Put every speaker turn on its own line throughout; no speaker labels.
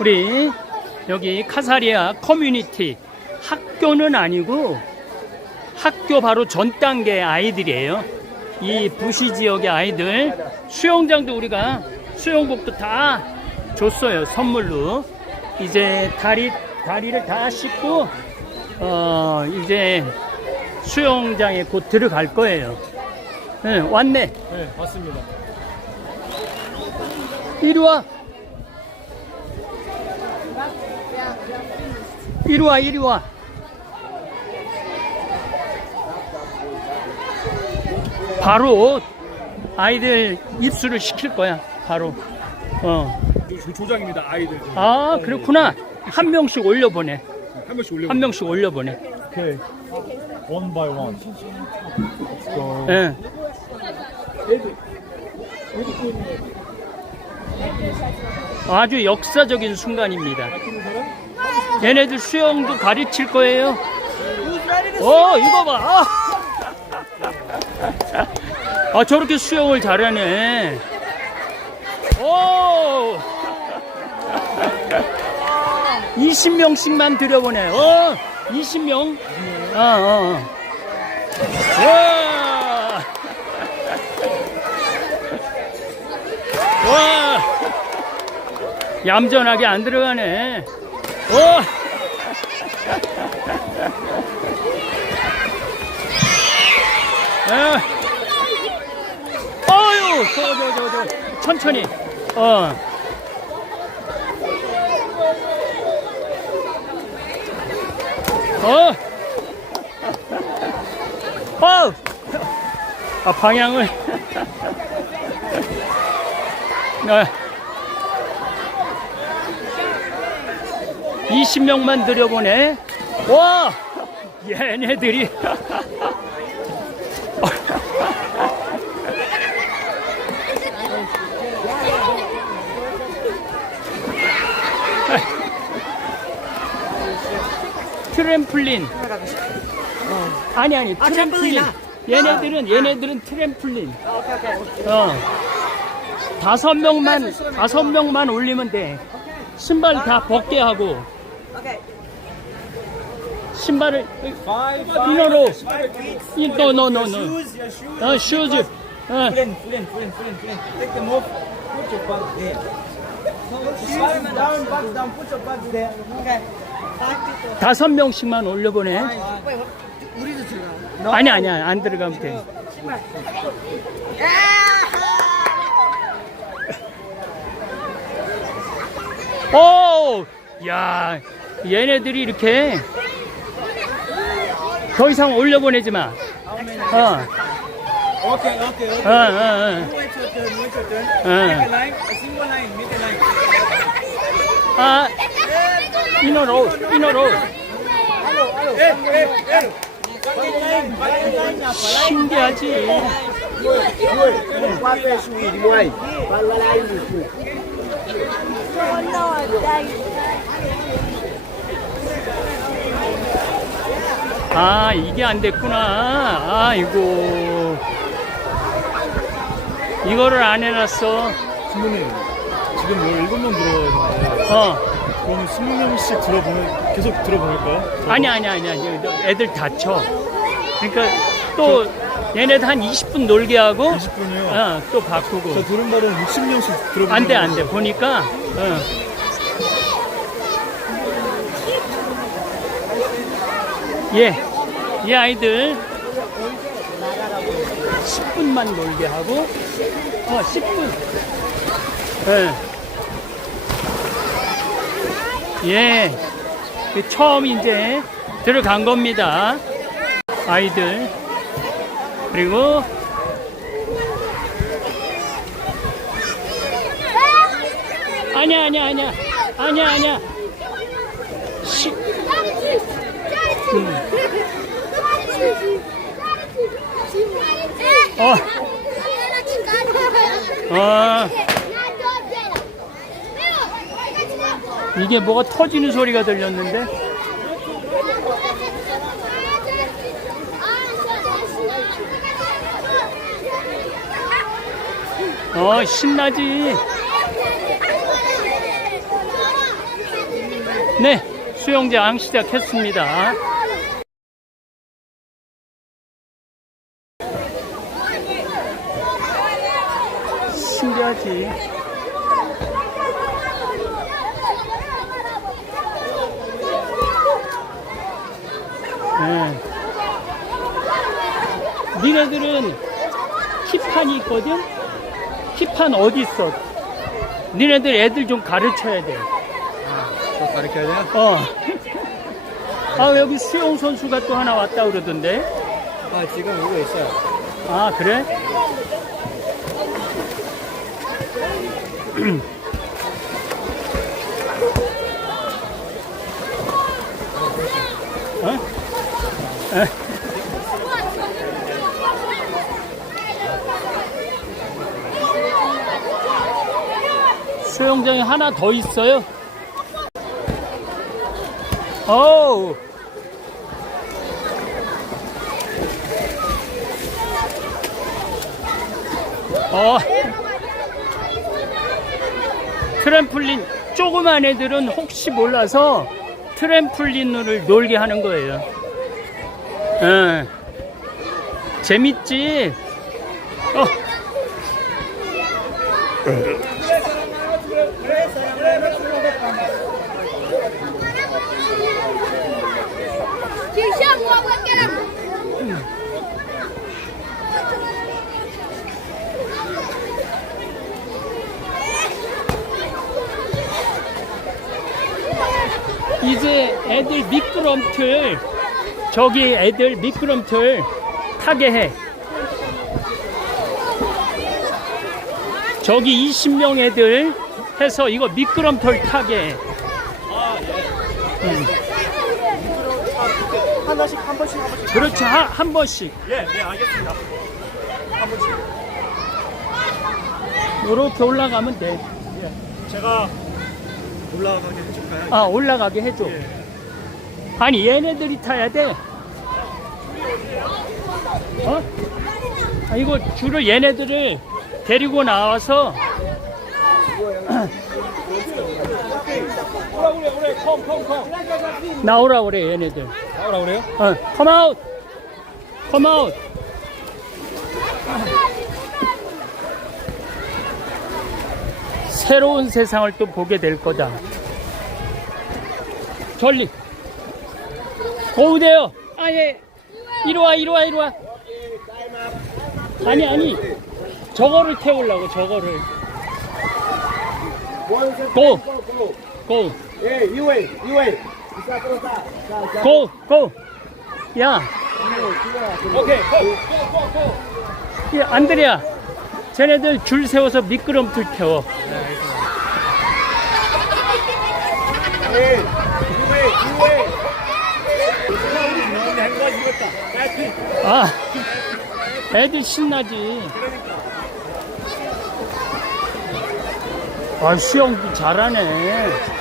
우리 여기 카사리아 커뮤니티 학교는 아니고 학교 바로 전 단계 아이들이에요. 이 부시 지역의 아이들 수영장도 우리가 수영복도 다 줬어요 선물로. 이제 다리 다리를 다 씻고 어 이제 수영장에 곧 들어갈 거예요. 네, 왔네.
네, 맞습니다.
이리 와. 이리 와, 이리 와. 바로 아이들 입수를 시킬 거야. 바로. 어.
조, 조장입니다, 아이들.
아, 그렇구나. 한 명씩 올려보내.
한 명씩 올려.
한 명씩 올려보내.
오케이. One by one.
예. 아주 역사적인 순간입니다. 얘네들 수영도 가르칠 거예요. 어, 이거 봐. 아, 아 저렇게 수영을 잘하네. 오! 20명씩만 들여보내. 어, 20명. 어, 어. 어. 와! 와! 얌전하게 안 들어가네. 와! 어유, 저, 저, 저, 저, 천천히. 어. 어. 어. 아, 방향을. 네. 20명만 들여보내. 와! 얘네들이. 트램플린. 아니 아니
아,
트램플린. 얘네들은 얘네들은 트램플린. 어. 다섯 명만 다섯 명만 올리면 돼. 신발 다 벗게 하고. 신발을
Five,
인어로
five.
노노노노
Shoes, your shoes.
어 슈즈 어.
Friend, friend, friend, friend, friend. Take them off. Put your bags there. Shoes down, bags down. Put your bags there.
Okay.
다섯 명씩만 올려보내.
우리도 들어가.
아니 아니야 안 들어가면 돼. 오, 야, 얘네들이 이렇게 더 이상 올려보내지 마. 어. 어, 어,
turn.
어.
Make line, a line, make a.
아,
now.
신기하지. 아, 이게 안 됐구나. 아이고. 이거를 안 해놨어.
신부님, 지금 17명 들어왔는데,
어.
그러면 20명씩 들어보내, 계속 들어보낼까요?
아니, 아니, 아니, 아니. 애들 다쳐. 그러니까 또 얘네들 한 20분 놀게 하고,
20분이요.
어, 또 바꾸고.
저 들은 말은 60명씩 들어보내.
안 돼, 안 돼. 보니까, 어. 예, 이 아이들 10분만 놀게 하고, 어, 10분. 예. 예. 그 처음 이제 들어간 겁니다. 아이들. 그리고 아니야, 아니야, 아니야. 아니야, 아니야. 시, 어, 어, 이게 뭐가 터지는 소리가 들렸는데? 어, 신나지. 네, 수영장 시작했습니다. 신기하지. 니네들은 키판이 있거든? 키판 어디 있어? 니네들 애들 좀 가르쳐야 돼.
또 가르쳐야 돼요?
어. 아, 여기 수영 선수가 또 하나 왔다 그러던데.
아, 지금 오고 있어요.
아, 그래? 어? 에. 수영장에 하나 더 있어요. 어우. 어. 트램플린 조그만 애들은 혹시 몰라서 트램플린을 놀게 하는 거예요. 예. 재밌지? 어. 이제 애들 미끄럼틀 저기 애들 미끄럼틀 타게 해. 저기 20명 애들 해서 이거 미끄럼틀 타게 해. 응.
하나씩 한 번씩 한 번씩.
그렇죠. 한, 한 번씩.
예, 네, 알겠습니다. 한 번씩.
이렇게 올라가면 돼.
제가 올라가게
아, 올라가게 해줘. 아니, 얘네들이 타야 돼. 어? 아, 이거 줄을 얘네들을 데리고 나와서. 나오라 그래, 얘네들.
나오라 그래요?
어, come out! come out! 새로운 세상을 또 보게 될 거다. 전리. 고우대요. 아, 예. 이리 와, 이리 와, 이리 와. 아니, 아니. 저거를 태우려고, 저거를. 고! 고!
Wait, you wait.
고! 고! 야,
오케이, 고, 고, 고, 고.
야, 안드레야. 쟤네들 줄 세워서 미끄럼틀 태워.
Hey,
아, 애들 신나지. 아, 수영도 잘하네.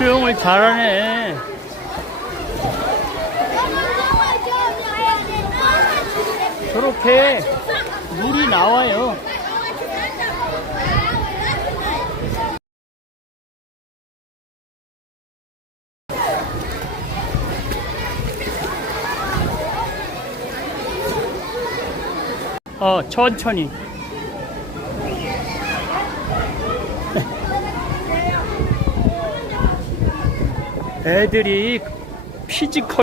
수영을 잘하네. 저렇게 물이 나와요. 어, 천천히. 애들이 피지컬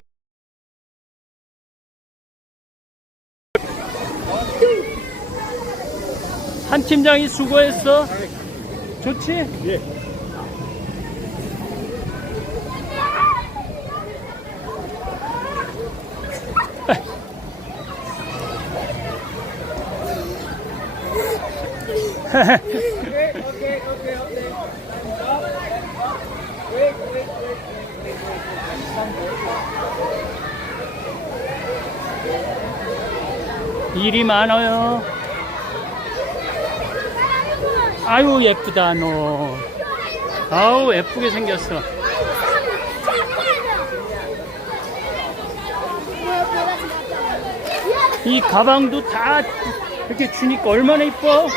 한 팀장이 수고했어. 좋지?
예.
Okay, okay, okay, okay.
일이 많아요. 아유 예쁘다 너. 아우 예쁘게 생겼어. 이 가방도 다 이렇게 주니까 얼마나 이뻐.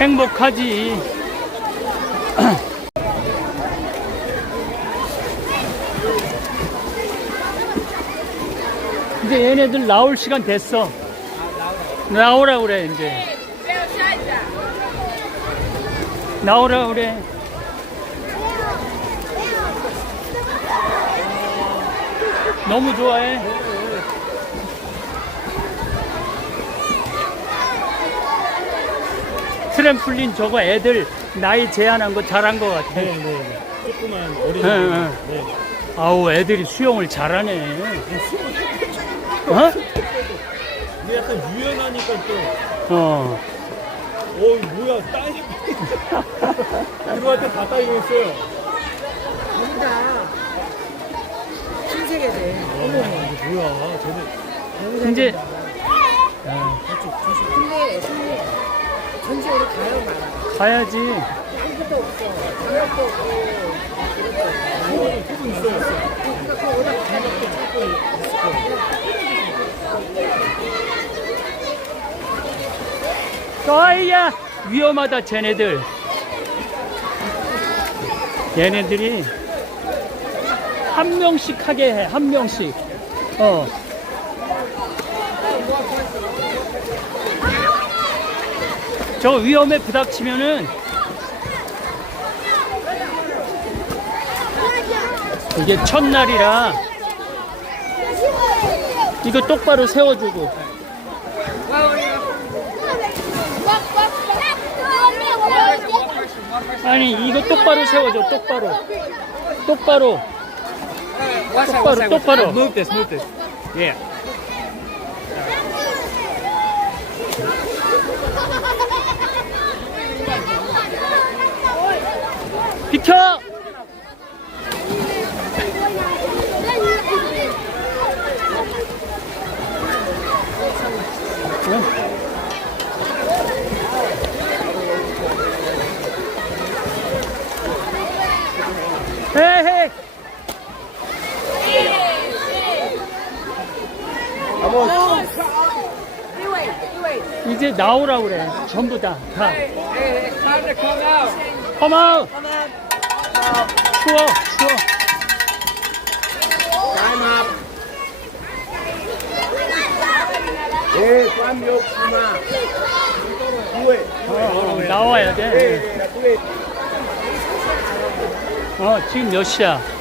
행복하지. 이제 얘네들 나올 시간 됐어. 나오라 그래 이제. 나오라 그래. 너무 좋아해. 트램플린 저거 애들 나이 제한한 거 잘한 거 같아.
네, 네. 조그만 어린이.
응, 응.
네.
아우 애들이 수영을 잘하네. 어?
근데 약간 유연하니까 또,
어.
어, 이거 뭐야, 따이. 들어갈 때 다 따이고 있어요.
아니다. 신세계대.
어머, 이게 뭐야, 쟤네.
이제
근데 선생님, 전시회를 가요, 말아요.
가야지.
아무것도 없어. 장난도 없고.
어이야 위험하다 쟤네들. 얘네들이 한 명씩 하게 해. 한 명씩. 어. 저 위험에 부닥치면은 이게 첫날이라 이거 똑바로 세워주고 아니 이거 똑바로 세워줘 똑바로 똑바로 똑바로 똑바로
Move this, move this. Yeah.
이제 나오라 그래 전부 다 다. Come out. 추워 추워 어, 나와야 돼. 어, 지금 몇 시야?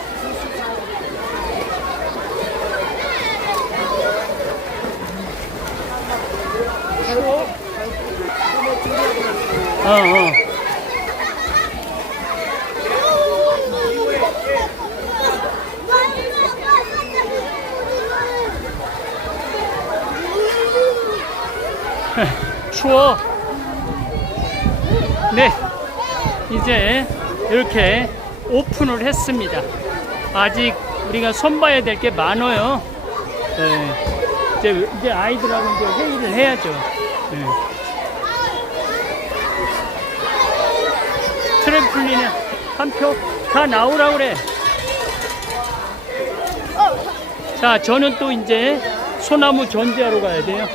어, 어. 추워. 네. 이제 이렇게 오픈을 했습니다. 아직 우리가 손봐야 될 게 많아요. 네. 이제, 이제 아이들하고 이제 회의를 해야죠. 네. 트램플린에 한 표 다 나오라 그래. 자, 저는 또 이제 소나무 전지하러 가야 돼요.